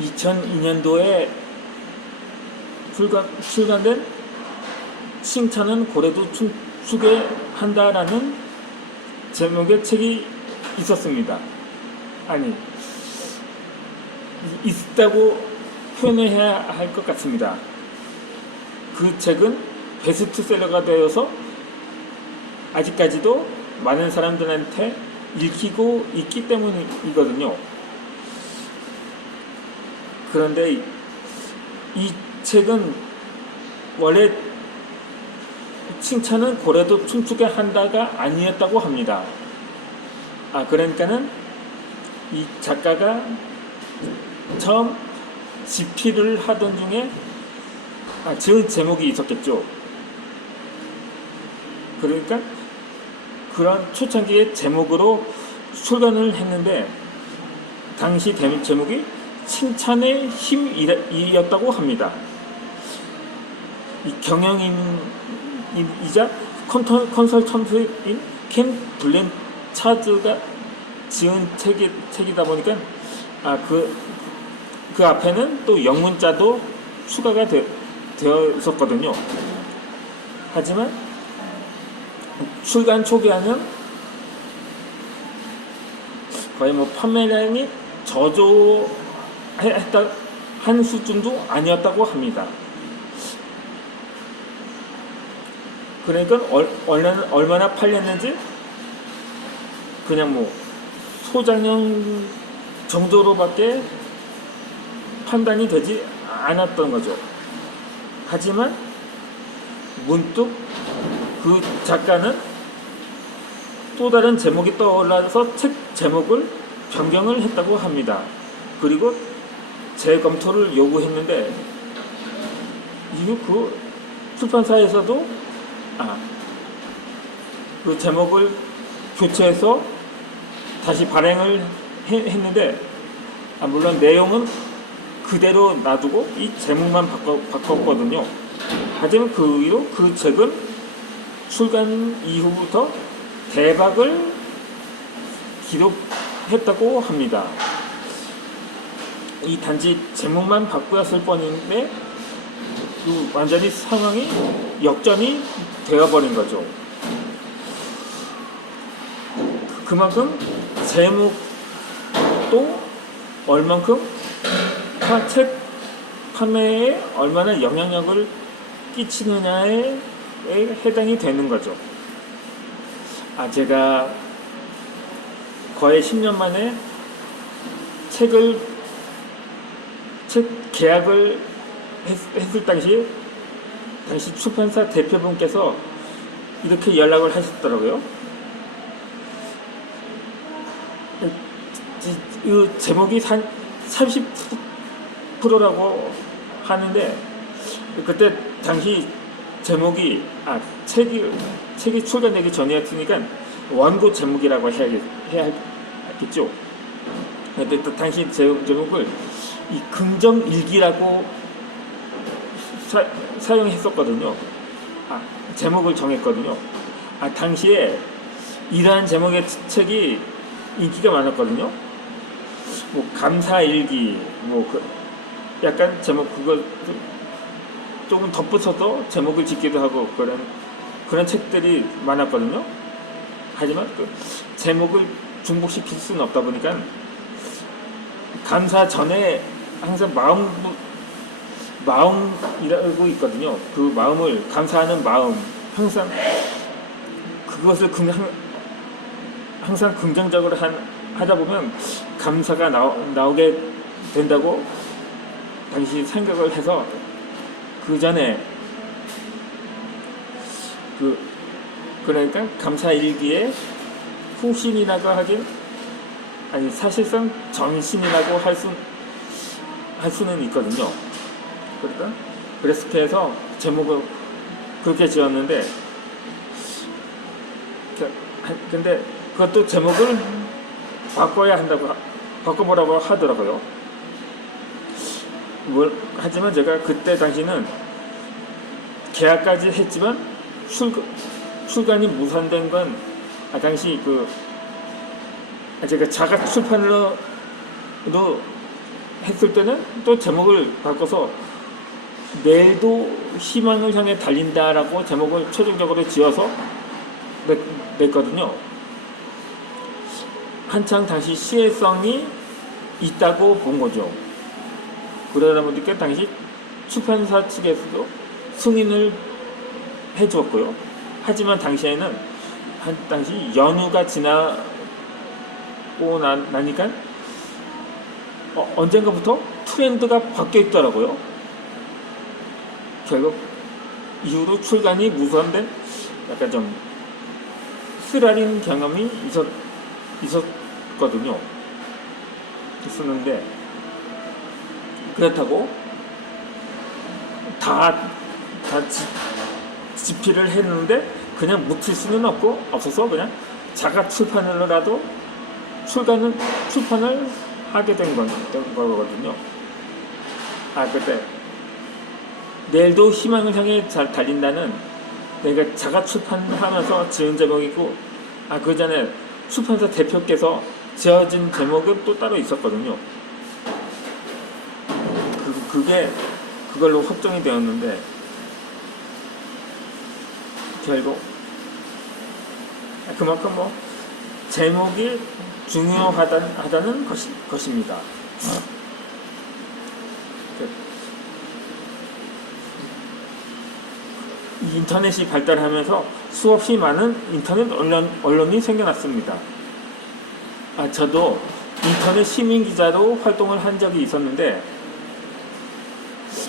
2002년도에 출간된 칭찬은 고래도 춤추게 한다라는 제목의 책이 있었습니다. 아니, 있다고 표현해야 할 것 같습니다. 그 책은 베스트셀러가 되어서 아직까지도 많은 사람들한테 읽히고 있기 때문이거든요. 그런데 이 책은 원래 칭찬은 고래도 춤추게 한다가 아니었다고 합니다. 그러니까는 이 작가가 처음 집필을 하던 중에 지은 제목이 있었겠죠. 그러니까 그런 초창기의 제목으로 출간을 했는데 당시 제목이 칭찬의 힘이었다고 합니다. 이 경영인이자 컨설턴트인 켄 블랜차드가 지은 책이다 보니까 그 앞에는 또 영문자도 추가가 되어 있었거든요. 하지만 출간 초기에는 거의 판매량이 저조했다 한 수준도 아니었다고 합니다. 그러니까 얼마나 팔렸는지 그냥 소장용 정도로밖에 판단이 되지 않았던 거죠. 하지만 문득 그 작가는 또 다른 제목이 떠올라서 책 제목을 변경을 했다고 합니다. 그리고 재검토를 요구했는데 이후 그 출판사에서도 그 제목을 교체해서 다시 발행을 했는데 물론 내용은 그대로 놔두고 이 제목만 바꿨거든요. 하지만 그 이후로 그 책은 출간 이후부터 대박을 기록했다고 합니다. 이 단지 제목만 바꾸었을 뿐인데 완전히 상황이 역전이 되어버린 거죠. 그만큼 제목도 얼만큼 책 판매에 얼마나 영향력을 끼치느냐에 해당이 되는 거죠. 제가 거의 10년 만에 책 계약을 했을 당시 출판사 대표분께서 이렇게 연락을 하셨더라고요. 이 제목이 30%라고 하는데 그때 당시 제목이 책이 출간되기 전이었으니까 원고 제목이라고 해야겠죠. 근데 또 당시 제목을 이 긍정일기라고 사용했었거든요. 제목을 정했거든요. 당시에 이러한 제목의 책이 인기가 많았거든요. 감사일기, 약간 제목 그거 조금 덧붙여서 제목을 짓기도 하고 그런 책들이 많았거든요. 하지만 그 제목을 중복시킬 수는 없다 보니까 감사 전에 항상 마음이라고 있거든요. 그 마음을 감사하는 마음 항상 그것을 항상 긍정적으로 하다 보면 감사가 나오게 된다고 당시 생각을 해서 그 전에 그러니까 감사일기에 후신이라고 하긴 아니 사실상 전신이라고 할 수는 있거든요. 그러니까 그래서 제목을 그렇게 지었는데 근데 그것도 제목을 바꿔보라고 하더라고요. 하지만 제가 그때 당시는 계약까지 했지만 출간이 무산된 건 당시 제가 자가 출판으로 했을 때는 또 제목을 바꿔서 내일도 희망을 향해 달린다라고 제목을 최종적으로 지어서 냈거든요. 한창 당시 시혜성이 있다고 본 거죠. 그러다 보니까 당시 출판사 측에서도 승인을 해주었고요. 하지만 당시에는 당시 연휴가 지나고 나니까 언젠가부터 트렌드가 바뀌어 있더라고요. 결국 이후로 출간이 무산된 약간 좀 쓰라린 경험이 있었거든요. 있었는데 그렇다고 다 집필을 했는데 그냥 묻힐 수는 없어서 그냥 자가 출판으로라도 출판을 하게 된 거거든요. 그때 내일도 희망을 향해 잘 달린다는 내가 자가 출판하면서 지은 제목이고, 그 전에 출판사 대표께서 지어진 제목은 또 따로 있었거든요. 그걸로 확정이 되었는데, 결국 그만큼 제목이 중요하다는 것입니다. 인터넷이 발달하면서 수없이 많은 인터넷 언론이 생겨났습니다. 저도 인터넷 시민 기자로 활동을 한 적이 있었는데,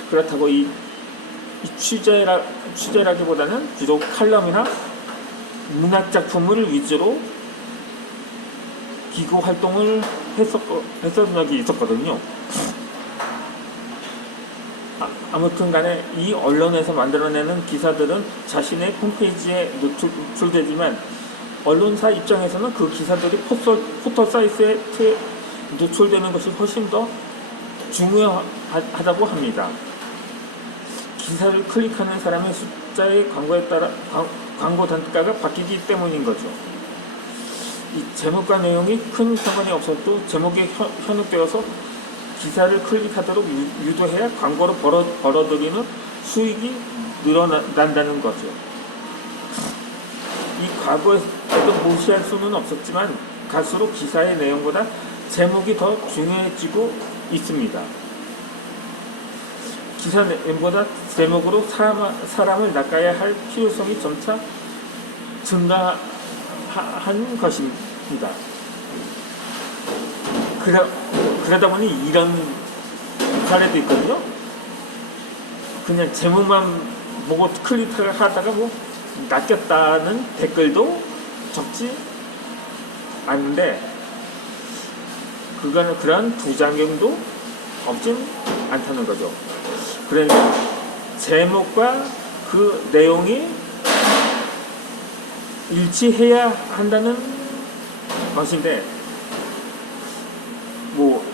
그렇다고 이 취재라기보다는 주로 칼럼이나 문학 작품을 위주로 기고 활동을 했었던 적이 있었거든요. 아무튼 간에 이 언론에서 만들어내는 기사들은 자신의 홈페이지에 노출되지만 언론사 입장에서는 그 기사들이 포털 사이트에 노출되는 것이 훨씬 더 중요하다고 합니다. 기사를 클릭하는 사람의 숫자의 광고에 따라 광고 단가가 바뀌기 때문인 거죠. 이 제목과 내용이 큰 상관이 없어도 제목에 현혹되어서 기사를 클릭하도록 유도해야 광고로 벌어들이는 수익이 늘어난다는 거죠. 이 과거에도 무시할 수는 없었지만 갈수록 기사의 내용보다 제목이 더 중요해지고 있습니다. 기사 내용보다 제목으로 사람을 낚아야 할 필요성이 점차 증가한 것입니다. 그러다 보니 이런 사례도 있거든요. 그냥 제목만 보고 클릭하다가 낚였다는 댓글도 적지 않은데, 그러한 부작용도 없진 않다는 거죠. 그러니까 제목과 그 내용이 일치해야 한다는 것인데,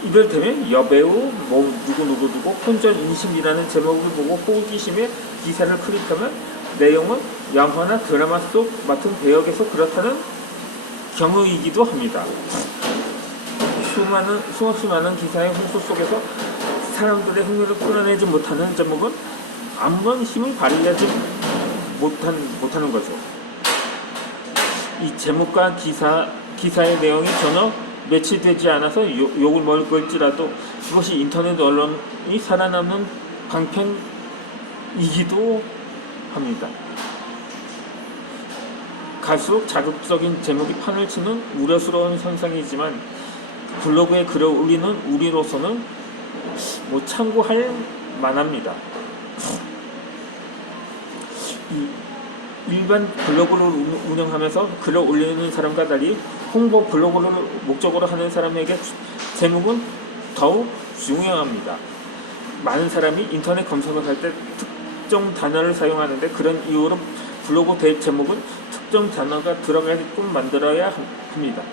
이를테면 여배우 누구 혼전 인심이라는 제목을 보고 호기심에 기사를 클릭하면 내용은 영화나 드라마 속 맡은 배역에서 그렇다는 경우이기도 합니다. 수없이 많은 기사의 홍수 속에서 사람들의 흥미를 끌어내지 못하는 제목은 아무런 힘을 발휘하지 못하는 거죠. 이 제목과 기사의 내용이 전혀 매치되지 않아서 욕을 먹을지라도 그것이 인터넷 언론이 살아남는 방편이기도 합니다. 갈수록 자극적인 제목이 판을 치는 우려스러운 현상이지만 블로그에 글을 올리는 우리로서는 참고할 만합니다. 일반 블로그를 운영하면서 글을 올리는 사람과 달리 홍보 블로그를 목적으로 하는 사람에게 제목은 더욱 중요합니다. 많은 사람이 인터넷 검색을 할 때 특정 단어를 사용하는데, 그런 이유로 블로그 제목은 특정 단어가 들어가게끔 만들어야 합니다.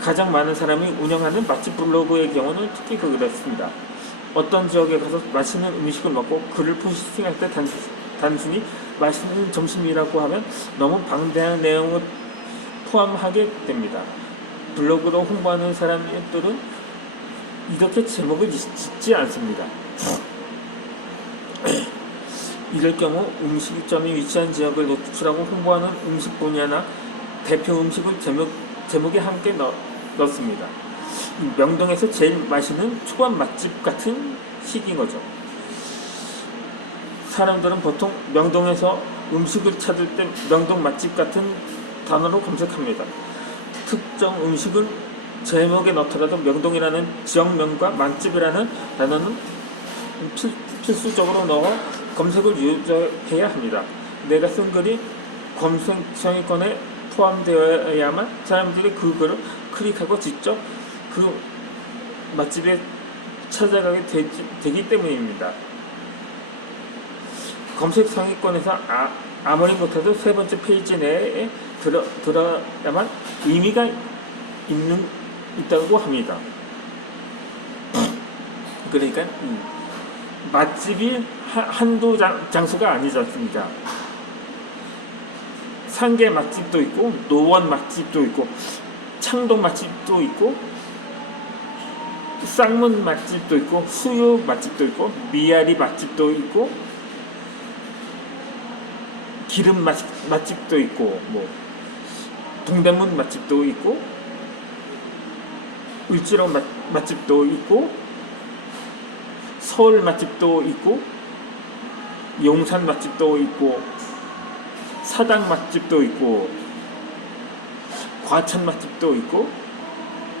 가장 많은 사람이 운영하는 맛집 블로그의 경우는 특히 그렇습니다. 어떤 지역에 가서 맛있는 음식을 먹고 글을 포스팅할 때 단순히 맛있는 점심이라고 하면 너무 방대한 내용을 포함하게 됩니다. 블로그로 홍보하는 사람들은 이렇게 제목을 짓지 않습니다. 이럴 경우 음식점이 위치한 지역을 노출하고 홍보하는 음식 분야나 대표 음식을 제목에 함께 넣습니다. 명동에서 제일 맛있는 초밥 맛집 같은 식인 거죠. 사람들은 보통 명동에서 음식을 찾을 때 명동 맛집 같은 단어로 검색합니다. 특정 음식을 제목에 넣더라도 명동이라는 지역명과 맛집이라는 단어는 필수적으로 넣어 검색을 유도해야 합니다. 내가 쓴 글이 검색 상위권에 포함되어야만 사람들이 그 글을 클릭하고 직접 그 맛집에 찾아가게 되기 때문입니다. 검색 상위권에서 아무리 못해도 세 번째 페이지 내에 들어야만 의미가 있다고 합니다. 그러니까 맛집이 한두 장소가 아니지 않습니까? 상계 맛집도 있고 노원 맛집도 있고 창동 맛집도 있고 쌍문 맛집도 있고 수유 맛집도 있고 미아리 맛집도 있고 기름 맛집도 있고 뭐 동대문 맛집도 있고 을지로 맛집도 있고 서울 맛집도 있고 용산 맛집도 있고 사당 맛집도 있고 과천 맛집도 있고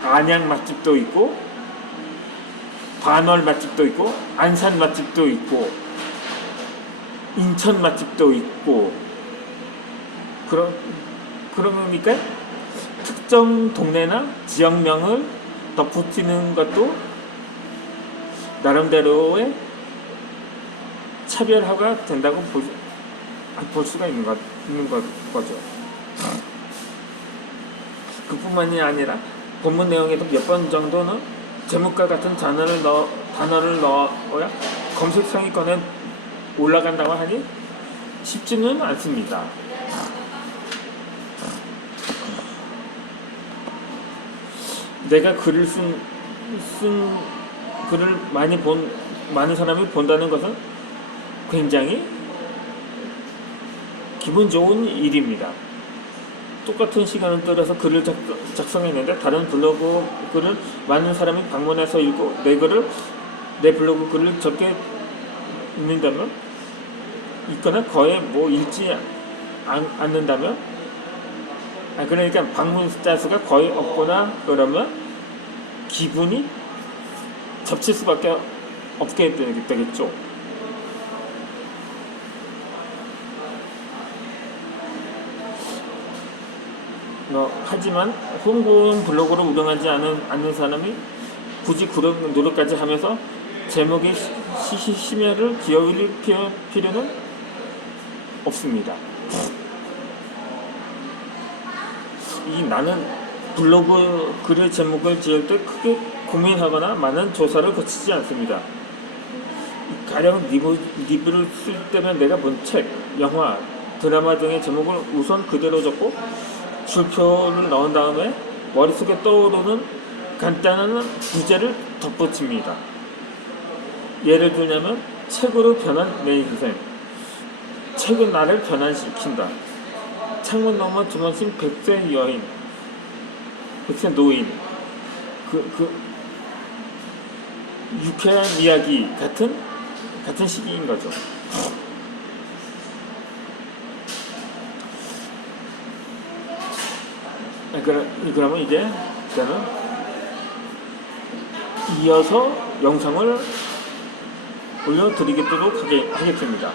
안양 맛집도 있고 반월 맛집도 있고 안산 맛집도 있고 인천 맛집도 있고 그러니까 특정 동네나 지역명을 덧붙이는 것도 나름대로의 차별화가 된다고 볼 수가 있는 거죠. 그뿐만이 아니라 본문 내용에도 몇 번 정도는 제목과 같은 단어를 넣어야 검색 상위권에 올라간다고 하니 쉽지는 않습니다. 내가 글을 쓴 글을 많은 사람이 본다는 것은 굉장히 기분 좋은 일입니다. 똑같은 시간을 들여서 글을 작성했는데 다른 블로그 글을 많은 사람이 방문해서 읽고 내 블로그 글을 적게 읽는다면 있거나 거의 읽지 않는다면 그러니까 방문 숫자 수가 거의 없거나 그러면 기분이 접칠 수밖에 없게 되겠죠. 하지만 홍보용 블로그를 운영하지 않는 사람이 굳이 그런 노력까지 하면서 제목에 심혈을 기울일 필요는 없습니다. 나는 블로그 글의 제목을 지을 때 크게 고민하거나 많은 조사를 거치지 않습니다. 가령 리뷰를 쓸 때면 내가 본 책, 영화, 드라마 등의 제목을 우선 그대로 적고 줄표를 넣은 다음에 머릿속에 떠오르는 간단한 부제를 덧붙입니다. 예를 들자면 책으로 변한 내 인생, 책은 나를 변화시킨다. 창문 너머 주무신 100세 여인, 100세 노인, 유쾌한 이야기 같은 시기인 거죠. 그러면 이제 저는 이어서 영상을 올려드리도록 하겠습니다.